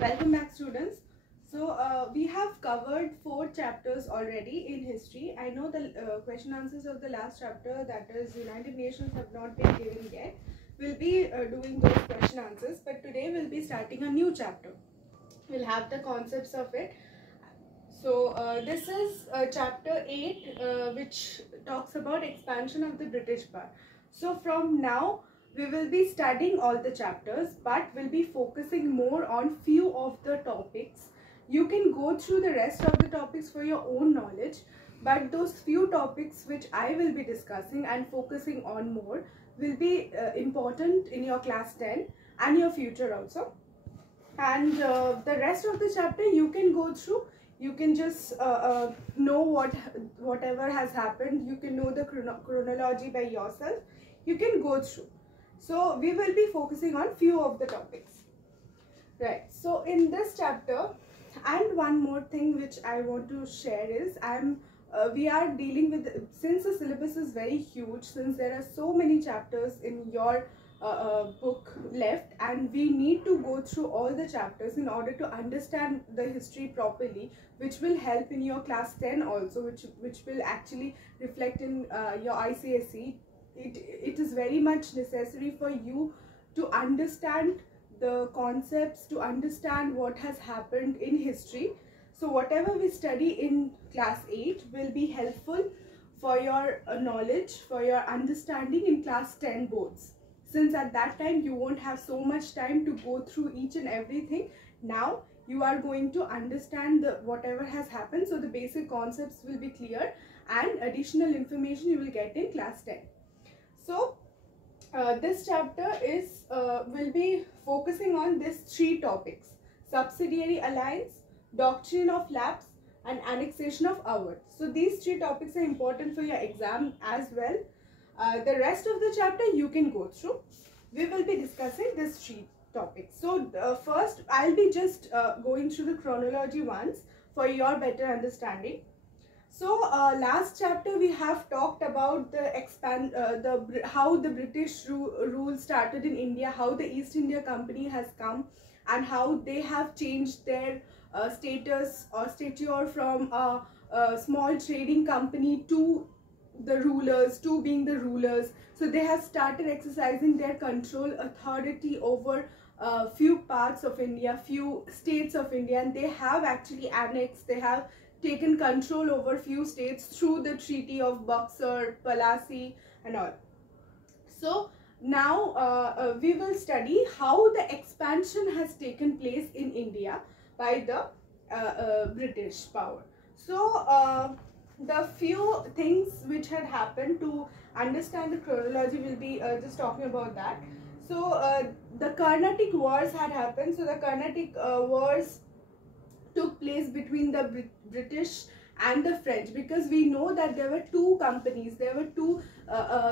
Welcome back, students. We have covered 4 chapters already in history. I know the question answers of the last chapter, that is United Nations, have not been given yet. We'll be doing those question answers, but today we'll be starting a new chapter. We'll have the concepts of it. This is chapter 8, which talks about expansion of the British power. So from now, we will be studying all the chapters, but we'll be focusing more on few of the topics. You can go through the rest of the topics for your own knowledge, but those few topics which I will be discussing and focusing on more will be important in your class 10 and your future also. And the rest of the chapter you can go through. You can just know whatever has happened. You can know the chronology by yourself. You can go through. So we will be focusing on few of the topics. Right. So in this chapter, and one more thing which I want to share is we are dealing with, since the syllabus is very huge, since there are so many chapters in your book left, and we need to go through all the chapters in order to understand the history properly, which will help in your class 10 also, which will actually reflect in your ICSE. It is very much necessary for you to understand the concepts, to understand what has happened in history. So whatever we study in class 8 will be helpful for your knowledge, for your understanding in class 10 boards. Since at that time you won't have so much time to go through each and everything, now you are going to understand whatever has happened. So the basic concepts will be clear, and additional information you will get in class 10. So this chapter will be focusing on these 3 topics: subsidiary alliance, doctrine of lapse, and annexation of Awadh. So these 3 topics are important for your exam as well. The rest of the chapter you can go through. We will be discussing these 3 topics. So first I'll be just going through the chronology once for your better understanding. So last chapter we have talked about how the British rule started in India, how the East India Company has come, and how they have changed their status or stature from a small trading company to the rulers, to being the rulers. So they have started exercising their control authority over few parts of India, few states of India, and they have actually annexed, they have taken control over few states through the Treaty of Buxar, Plassey and all. So now we will study how the expansion has taken place in India by the British power. So the few things which had happened, to understand the chronology, will be just talking about that. So the Carnatic Wars had happened. So the Carnatic Wars took place between the British and the French, because we know that there were 2 companies, there were 2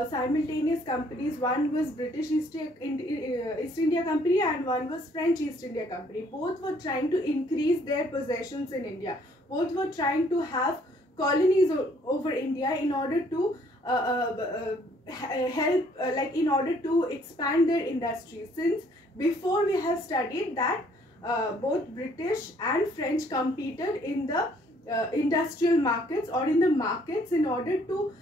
simultaneous companies. One was British East India Company and one was French East India Company. Both were trying to increase their possessions in India. Both were trying to have colonies over India in order to in order to expand their industries. Since before we have studied that both British and French competed in the industrial markets, or in the markets, in order to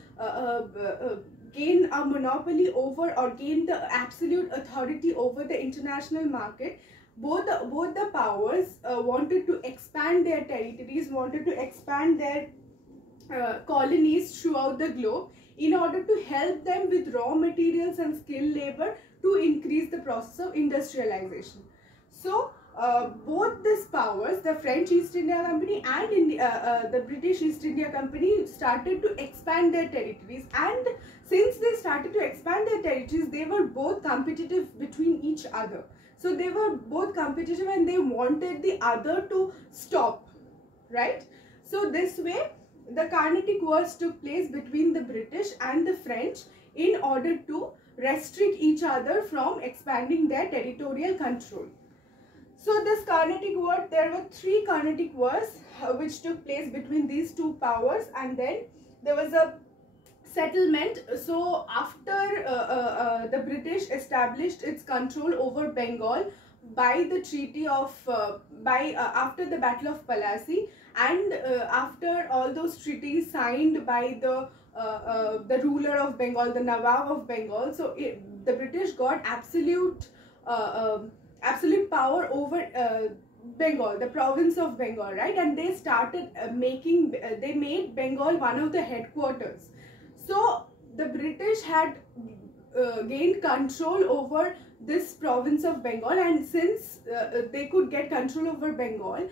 gain a monopoly over, or gain the absolute authority over the international market. Both the powers wanted to expand their territories, wanted to expand their colonies throughout the globe, in order to help them with raw materials and skilled labor to increase the process of industrialization. So both these powers, the French East India Company and the British East India Company, started to expand their territories. And since they started to expand their territories, they were both competitive between each other. So they were both competitive and they wanted the other to stop, right? So this way the Carnatic Wars took place between the British and the French in order to restrict each other from expanding their territorial control. So this Carnatic War, there were 3 Carnatic Wars which took place between these 2 powers, and then there was a settlement. So after the British established its control over Bengal, by the treaty of after the Battle of Plassey, and after all those treaties signed by the ruler of Bengal, the Nawab of Bengal. So the British got absolute power over Bengal, the province of Bengal, right? And they started they made Bengal one of the headquarters. So the British had gained control over this province of Bengal, and since they could get control over Bengal,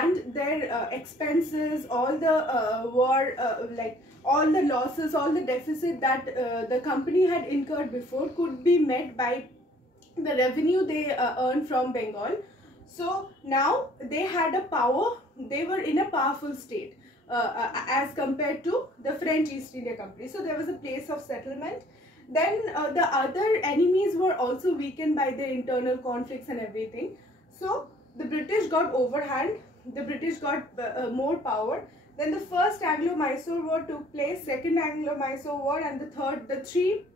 and their expenses, all the war, like all the losses, all the deficit that the company had incurred before could be met by the revenue they earned from Bengal. So now they had a power, they were in a powerful state as compared to the French East India Company. So there was a place of settlement. Then the other enemies were also weakened by their internal conflicts and everything. So the British got overhand, the British got more power. Then the first Anglo-Mysore War took place, second Anglo-Mysore War, and the three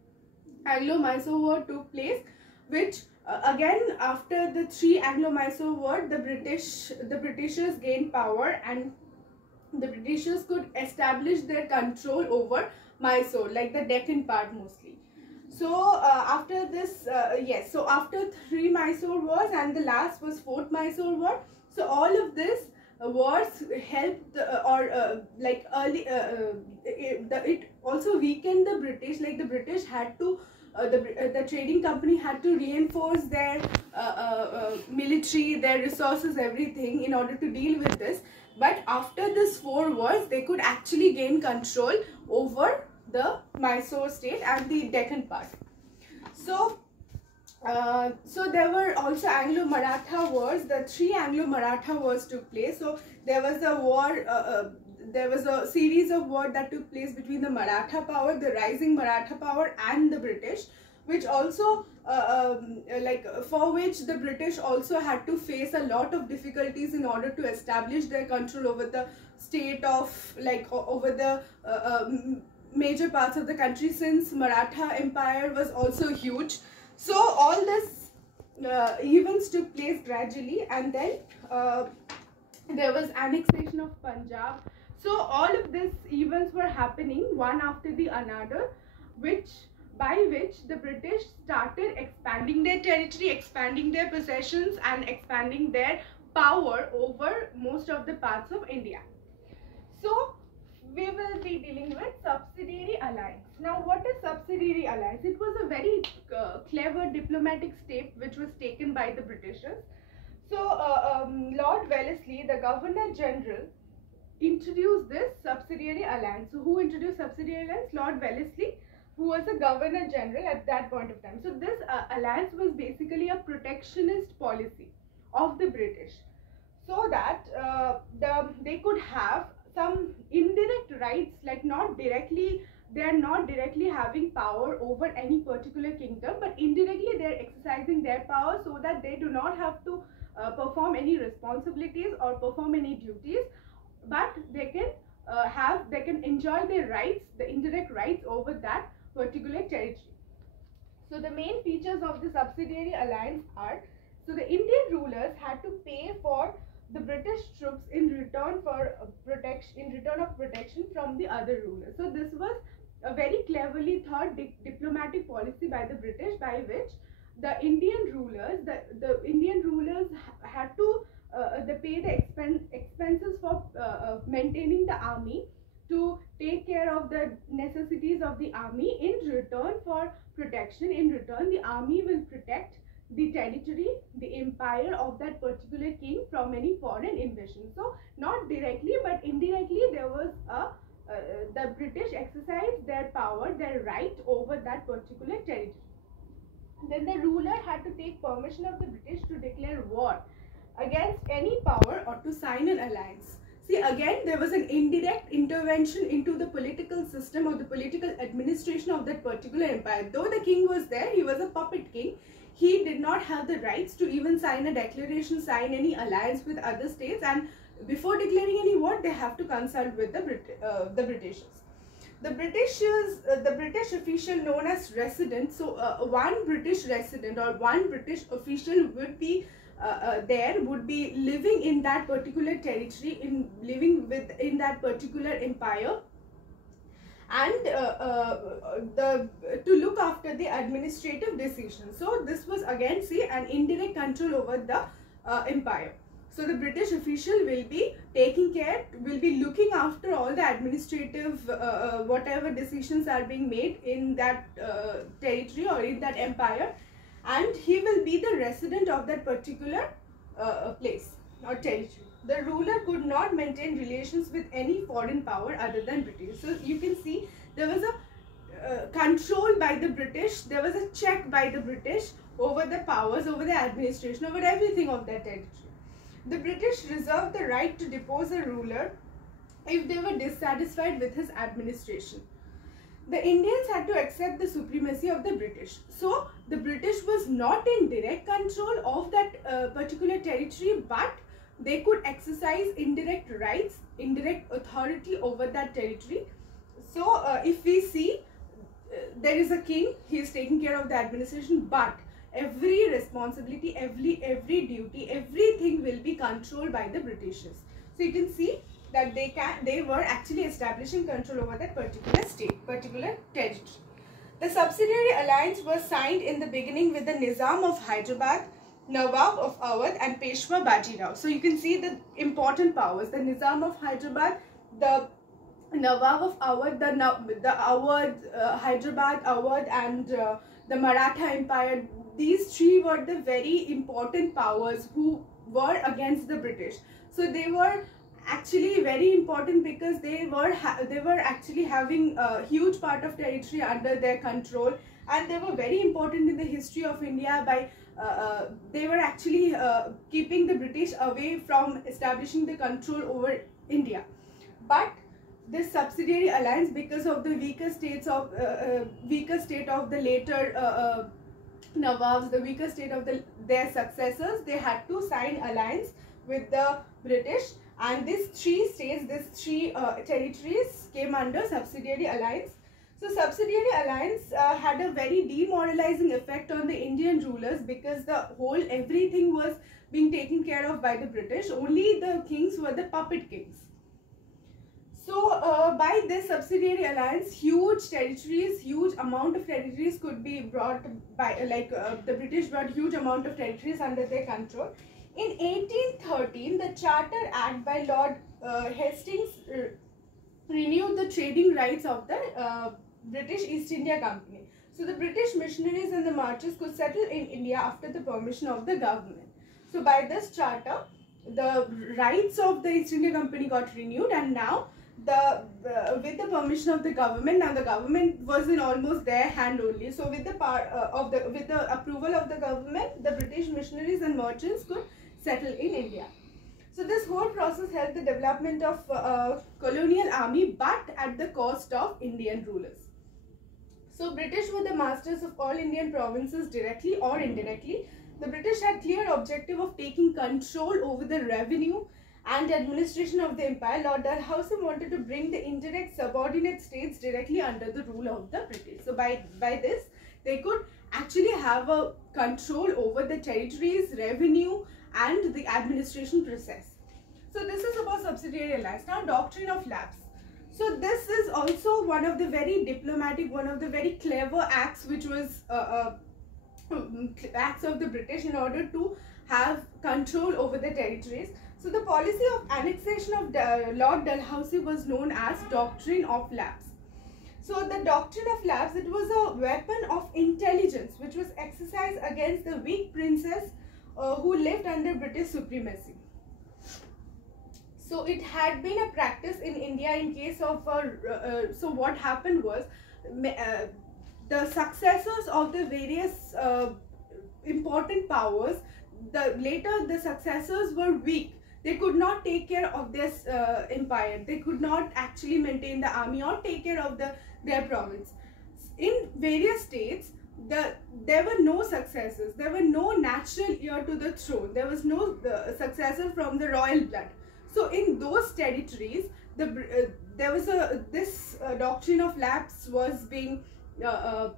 Anglo-Mysore War took place, which again, after the three Anglo-Mysore War, the Britishers gained power, and the Britishers could establish their control over Mysore, like the Deccan part mostly. So after this, yes, so after three Mysore Wars, and the last was fourth Mysore War. So all of this wars helped it also weakened the British. Like the British had to the trading company had to reinforce their military, their resources, everything in order to deal with this. But after this 4 wars, they could actually gain control over the Mysore state and the Deccan part. So so there were also Anglo-Maratha wars. The 3 Anglo-Maratha wars took place. So there was a war, there was a series of wars that took place between the Maratha power, the rising Maratha power, and the British, which also for which the British also had to face a lot of difficulties in order to establish their control over the state of, over the major parts of the country, since Maratha Empire was also huge. So all this events took place gradually, and then there was annexation of Punjab. So all of these events were happening one after the another, by which the British started expanding their territory, expanding their possessions, and expanding their power over most of the parts of India. So we will be dealing with subsidiary alliance. Now, what is subsidiary alliance? It was a very clever diplomatic step which was taken by the Britishers. So Lord Wellesley, the Governor General, introduced this subsidiary alliance. So who introduced subsidiary alliance? Lord Wellesley, who was a Governor General at that point of time. So this alliance was basically a protectionist policy of the British, so that they could have some indirect rights, like not directly, they are not directly having power over any particular kingdom, but indirectly they are exercising their power, so that they do not have to perform any responsibilities or perform any duties, but they can enjoy their rights, the indirect rights over that particular territory. So the main features of the subsidiary alliance are, so the Indian rulers had to pay for the British troops in return of protection from the other rulers. So this was a very cleverly thought diplomatic policy by the British, by which the Indian rulers had to pay the expenses for maintaining the army, to take care of the necessities of the army. In return for protection, in return the army will protect the territory, the empire of that particular king from any foreign invasion. So not directly but indirectly, there was the British exercised their power, their right over that particular territory. Then the ruler had to take permission of the British to declare war against any power or to sign an alliance. See, again, there was an indirect intervention into the political system or the political administration of that particular empire. Though the king was there, he was a puppet king. He did not have the rights to even sign a declaration, sign any alliance with other states, and before declaring any war, they have to consult with the Britishers. The British official known as resident. So one British resident or one British official would be there would be living in that particular territory, in that particular empire, and to look after the administrative decisions. So this was again, see, an indirect control over the empire. So the British official will be taking care, will be looking after all the administrative whatever decisions are being made in that territory or in that empire, and he will be the resident of that particular place or territory. The ruler could not maintain relations with any foreign power other than British. So you can see there was a control by the British, there was a check by the British over the powers, over the administration, over everything of that territory. The British reserved the right to depose a ruler if they were dissatisfied with his administration. The Indians had to accept the supremacy of the British. So the British was not in direct control of that particular territory, but they could exercise indirect rights, indirect authority over that territory. So if we see, there is a king, he is taking care of the administration, but every responsibility, every duty, everything will be controlled by the Britishers. So you can see that they were actually establishing control over that particular state, particular territory. The subsidiary alliance was signed in the beginning with the Nizam of Hyderabad, Nawab of Awadh, and Peshwa Bajirao. So you can see the important powers: the Nizam of Hyderabad, the Nawab of Awadh, the Awadh, Hyderabad, Awadh, and the Maratha Empire. These three were the very important powers who were against the British. So they were actually very important because they were actually having a huge part of territory under their control, and they were very important in the history of India by they were actually keeping the British away from establishing the control over India. But this subsidiary alliance, because of the weaker state of the later Nawabs, the weaker state of their successors, they had to sign alliance with the British, and these three states, these three territories came under subsidiary alliance. So subsidiary alliance had a very demoralizing effect on the Indian rulers, because everything was being taken care of by the British. Only the kings were the puppet kings. So by this subsidiary alliance, huge amount of territories could be brought by, the British brought huge amount of territories under their control. In 1813, the Charter Act by Lord Hastings renewed the trading rights of the British East India Company. So the British missionaries and the merchants could settle in India after the permission of the government. So by this charter, the rights of the East India Company got renewed, and now with the permission of the government, now the government was in almost their hand only. So with the with the approval of the government, the British missionaries and merchants could settle in India. So this whole process helped the development of colonial army, but at the cost of Indian rulers. So British were the masters of all Indian provinces directly or indirectly. The British had clear objective of taking control over the revenue and administration of the empire. Lord Dalhousie wanted to bring the indirect subordinate states directly under the rule of the British. So by this, they could actually have a control over the territories, revenue, and the administration process. So this is about subsidiary alliance. Now, doctrine of lapse. So this is also one of the very diplomatic, one of the very clever acts which was acts of the British in order to have control over the territories. So the policy of annexation of Lord Dalhousie was known as doctrine of lapse. So the doctrine of lapse, it was a weapon of intelligence which was exercised against the weak princes who lived under British supremacy. So it had been a practice in India in case of so what happened was the successors of the various important powers, the successors were weak. They could not take care of this empire. They could not actually maintain the army or take care of their province. In various states, there were no successors. There were no natural heir to the throne. There was no successor from the royal blood. So in those territories, there was this doctrine of lapse was being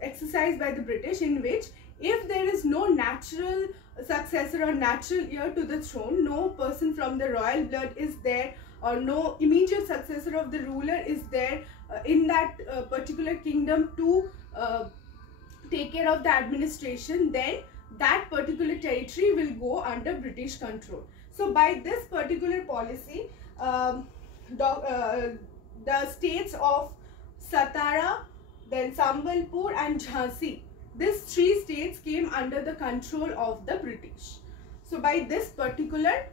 exercised by the British, in which if there is no natural successor or natural heir to the throne. No person from the royal blood is there, or no immediate successor of the ruler is there in that particular kingdom to take care of the administration, then that particular territory will go under British control. So by this particular policy, the states of Satara, then Sambalpur and Jhansi, these three states came under the control of the British. So by this particular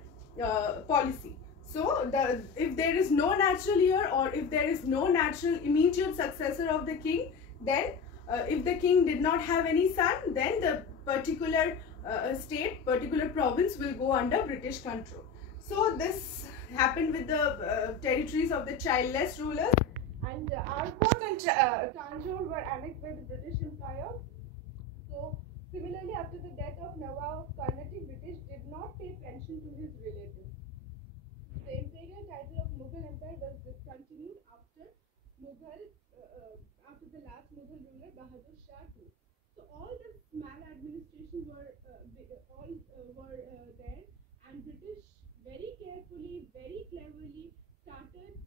policy, so if there is no natural heir, or if there is no natural immediate successor of the king, then if the king did not have any son, then the particular state, particular province will go under British control. So this happened with the territories of the childless rulers, and Arcot and Tanjore were annexed by the British Empire. So similarly, after the death of Nawab of Carnatic, British did not pay pension to his relatives. The imperial title of Mughal Empire was discontinued after the last Mughal ruler Bahadur Shah II. So all this maladministration were there, and British very carefully, very cleverly started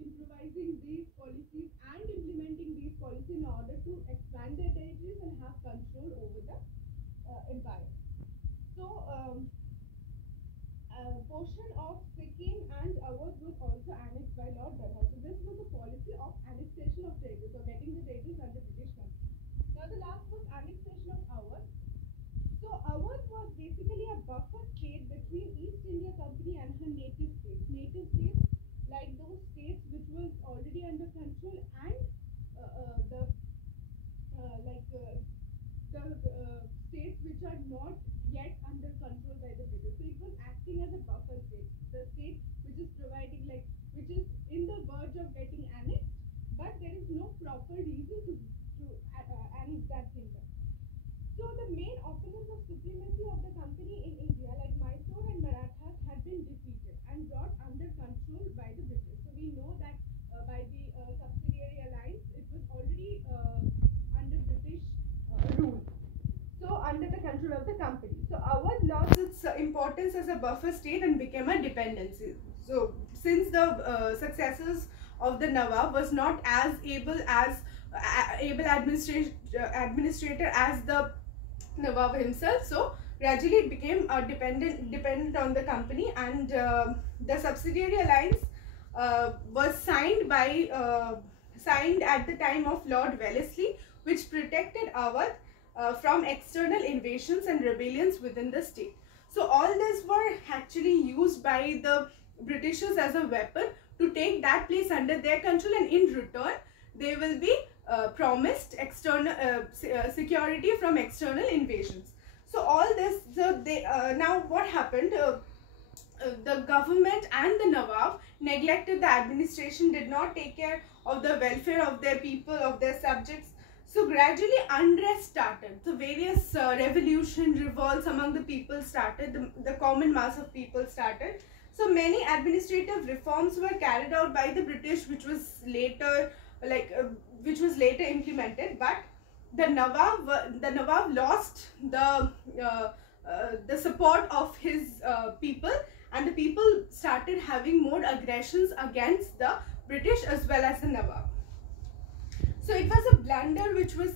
improvising these policies and implementing these policies in order to expand their territories and have control over the empire. So a portion of Sikkim and Awadh was also annexed by Lord Dalhousie. So this was a policy of annexation of territories, or getting the territories under British control. Now the last was annexation of Awadh. So Awadh was basically a buffer state between East India Company and her native states. Native states like those states which was already under control, and the states which are not yet under control by the British. So it was acting as a buffer state. The state which is providing, which is in the verge of getting annexed, but there is no proper reason to annex that kingdom. So the main opponents of supremacy of the company in India, like Mysore and Marathas, had been defeated and brought under control by the British. So we know that by the subsidiary alliance, it was already under British rule. So under the control of the company. So Awadh lost its importance as a buffer state and became a dependency. So since the successors of the Nawab was not as able administrator as the Nawab himself, so gradually it became dependent on the company, and the subsidiary alliance was signed at the time of Lord Wellesley, which protected Awadh from external invasions and rebellions within the state. So all this were actually used by the Britishers as a weapon to take that place under their control, and in return they will be promised external security from external invasions. So all this, now what happened? The government and the Nawab neglected the administration, did not take care of the welfare of their people, of their subjects. So gradually unrest started. So various revolution, revolts among the people started, the common mass of people started. So many administrative reforms were carried out by the British, which was later implemented, but the Nawab lost the support of his people, and the people started having more aggressions against the British as well as the Nawab. So it was a blunder which was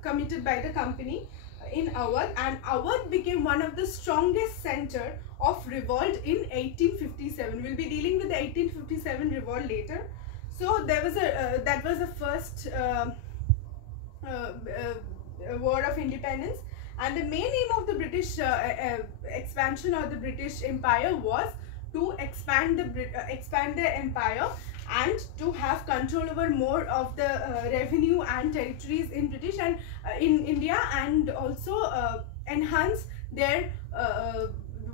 committed by the company in Awadh, and Awadh became one of the strongest center of revolt in 1857. We'll be dealing with the 1857 revolt later. So there was that was the first war of independence, and the main aim of the British expansion or the British Empire was to expand their empire and to have control over more of the revenue and territories in British and in India, and also enhance their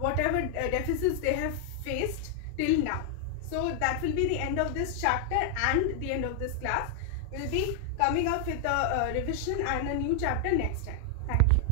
whatever deficits they have faced till now. So that will be the end of this chapter and the end of this class. We'll be coming up with a revision and a new chapter next time. Thank you.